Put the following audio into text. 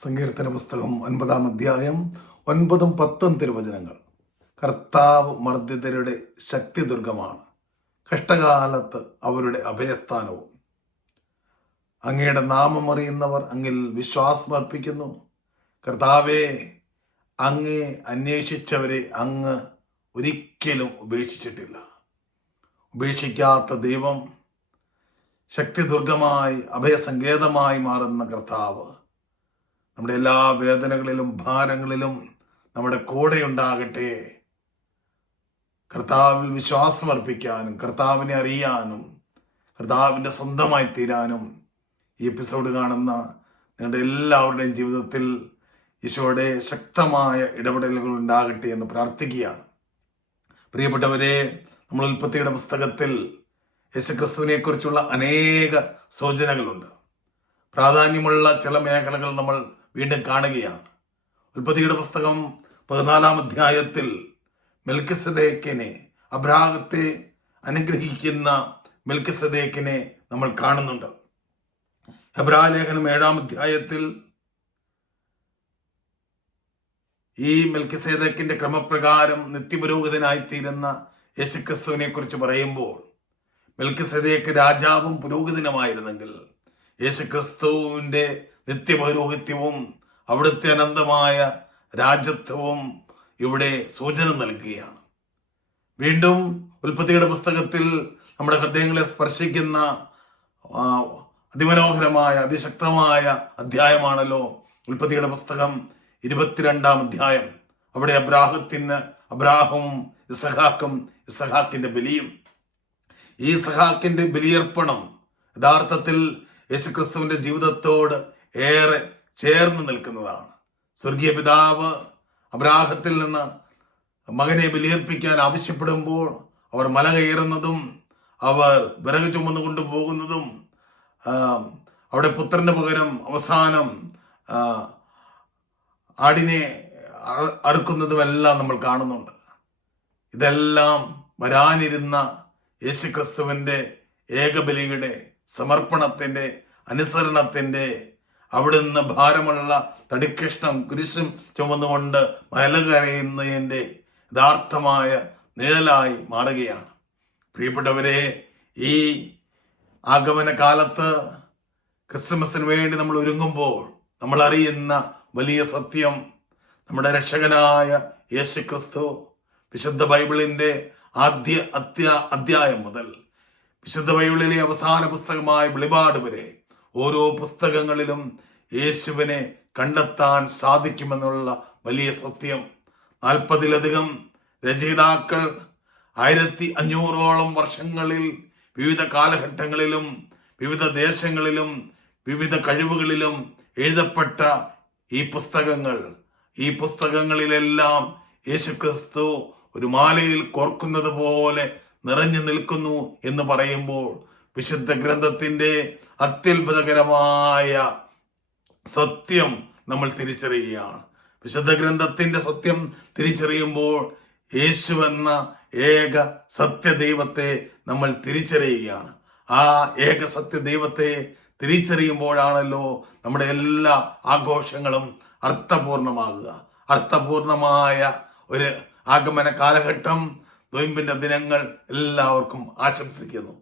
സങ്കീർത്തന പുസ്തകം 9-ാം അധ്യായം 9-10 തിരുവചനങ്ങൾ. കർത്താവ് മർദ്ദിതരുടെ ശക്തിദുർഗമാണ്, കഷ്ടകാലത്ത് അവരുടെ അഭയസ്ഥാനവും. അങ്ങയുടെ നാമമറിയുന്നവർ അങ്ങിൽ വിശ്വാസമർപ്പിക്കുന്നു. കർത്താവെ, അങ്ങേ അന്വേഷിച്ചവരെ അങ്ങ് ഒരിക്കലും ഉപേക്ഷിച്ചിട്ടില്ല. ഉപേക്ഷിക്കാത്ത ദൈവം, ശക്തിദുർഗമായി അഭയസങ്കേതമായി മാറുന്ന കർത്താവ് നമ്മുടെ എല്ലാ വേദനകളിലും ഭാരങ്ങളിലും നമ്മുടെ കൂടെ ഉണ്ടാകട്ടെ. കർത്താവിൽ വിശ്വാസമർപ്പിക്കാനും കർത്താവിനെ അറിയാനും കർത്താവിൻ്റെ സ്വന്തമായി തീരാനും ഈ എപ്പിസോഡ് കാണുന്ന നിങ്ങളുടെ എല്ലാവരുടെയും ജീവിതത്തിൽ ഈശോയുടെ ശക്തമായ ഇടപെടലുകൾ ഉണ്ടാകട്ടെ എന്ന് പ്രാർത്ഥിക്കുകയാണ്. പ്രിയപ്പെട്ടവരെ, നമ്മൾ ഉൽപ്പത്തിയുടെ പുസ്തകത്തിൽ യേശുക്രിസ്തുവിനെ കുറിച്ചുള്ള അനേക സൂചനകളുണ്ട്. പ്രാധാന്യമുള്ള ചില മേഖലകൾ നമ്മൾ വീണ്ടും കാണുകയാണ്. ഉൽപ്പത്തിയുടെ പുസ്തകം 14-ാം അധ്യായത്തിൽ മെൽക്കിസദേക്കിനെ, അബ്രാഹത്തെ അനുഗ്രഹിക്കുന്ന മെൽക്കിസദേക്കിനെ നമ്മൾ കാണുന്നുണ്ട്. ഹെബ്രായ ലേഖനം 7-ാം അധ്യായത്തിൽ ഈ മെൽക്കിസദേക്കിന്റെ ക്രമപ്രകാരം നിത്യപുരോഹിതനായിത്തീരുന്ന യേശുക്രിസ്തുവിനെ കുറിച്ച് പറയുമ്പോൾ, മെൽക്കിസദേക്ക് രാജാവും പുരോഹിതനുമായിരുന്നെങ്കിൽ യേശുക്രിസ്തുവിന്റെ നിത്യപൗരോഹിത്യവും അവിടുത്തെ അനന്തമായ രാജത്വവും ഇവിടെ സൂചന നൽകുകയാണ്. വീണ്ടും ഉൽപ്പത്തിയുടെ പുസ്തകത്തിൽ നമ്മുടെ ഹൃദയങ്ങളെ സ്പർശിക്കുന്ന അതിമനോഹരമായ അതിശക്തമായ അധ്യായമാണല്ലോ ഉൽപ്പത്തിയുടെ പുസ്തകം 22-ാം അധ്യായം. അവിടെ അബ്രാഹവും ഇസഹാക്കിന്റെ ബലിയും, ഈ ഇസഹാക്കിന്റെ ബലിയർപ്പണം യഥാർത്ഥത്തിൽ യേശുക്രിസ്തുവിന്റെ ജീവിതത്തോട് ഏറെ ചേർന്ന് നിൽക്കുന്നതാണ്. സ്വർഗീയ പിതാവ് അബ്രാഹത്തിൽ നിന്ന് മകനെ ബലിയർപ്പിക്കാൻ ആവശ്യപ്പെടുമ്പോൾ അവർ മല കയറുന്നതും അവർ വിറക് ചുമന്നു കൊണ്ടുപോകുന്നതും അവിടെ പുത്രന് പകരം അവസാനം ആടിനെ അറുക്കുന്നതുമെല്ലാം നമ്മൾ കാണുന്നുണ്ട്. ഇതെല്ലാം വരാനിരുന്ന യേശുക്രിസ്തുവിന്റെ ഏകബലിയുടെ സമർപ്പണത്തിന്റെ അനുസരണത്തിന്റെ, അവിടുന്ന് ഭാരമുള്ള തടിക്കഷ്ണം കുരിശും ചുമന്നുകൊണ്ട് മല കരയുന്നതിന്റെ യഥാർത്ഥമായ നിഴലായി മാറുകയാണ്. പ്രിയപ്പെട്ടവരെ, ഈ ആഗമന കാലത്ത് ക്രിസ്മസിന് വേണ്ടി നമ്മൾ ഒരുങ്ങുമ്പോൾ നമ്മൾ അറിയുന്ന വലിയ സത്യം, നമ്മുടെ രക്ഷകനായ യേശുക്രിസ്തു വിശുദ്ധ ബൈബിളിന്റെ ആദ്യ അധ്യായം മുതൽ വിശുദ്ധ ബൈബിളിലെ അവസാന പുസ്തകമായ വെളിപാട് വരെ ഓരോ പുസ്തകങ്ങളിലും യേശുവിനെ കണ്ടെത്താൻ സാധിക്കുമെന്നുള്ള വലിയ സത്യം. 40-ലധികം രചയിതാക്കൾ 1500-ഓളം വർഷങ്ങളിൽ വിവിധ കാലഘട്ടങ്ങളിലും വിവിധ ദേശങ്ങളിലും വിവിധ കഴിവുകളിലും എഴുതപ്പെട്ട ഈ പുസ്തകങ്ങളിലെല്ലാം യേശുക്രിസ്തു ഒരു മാലയിൽ കോർക്കുന്നത് പോലെ നിറഞ്ഞു നിൽക്കുന്നു എന്ന് പറയുമ്പോൾ വിശുദ്ധ ഗ്രന്ഥത്തിന്റെ അത്യത്ഭുതകരമായ സത്യം നമ്മൾ തിരിച്ചറിയുകയാണ്. വിശുദ്ധ ഗ്രന്ഥത്തിന്റെ സത്യം തിരിച്ചറിയുമ്പോൾ യേശു എന്ന ഏക സത്യദൈവത്തെ നമ്മൾ തിരിച്ചറിയുകയാണ്. ആ ഏക സത്യദൈവത്തെ തിരിച്ചറിയുമ്പോഴാണല്ലോ നമ്മുടെ എല്ലാ ആഘോഷങ്ങളും അർത്ഥപൂർണമാകുക. അർത്ഥപൂർണമായ ഒരു ആഗമന കാലഘട്ടം, നൊയമ്പിന്റെ ദിനങ്ങൾ എല്ലാവർക്കും ആശംസിക്കുന്നു.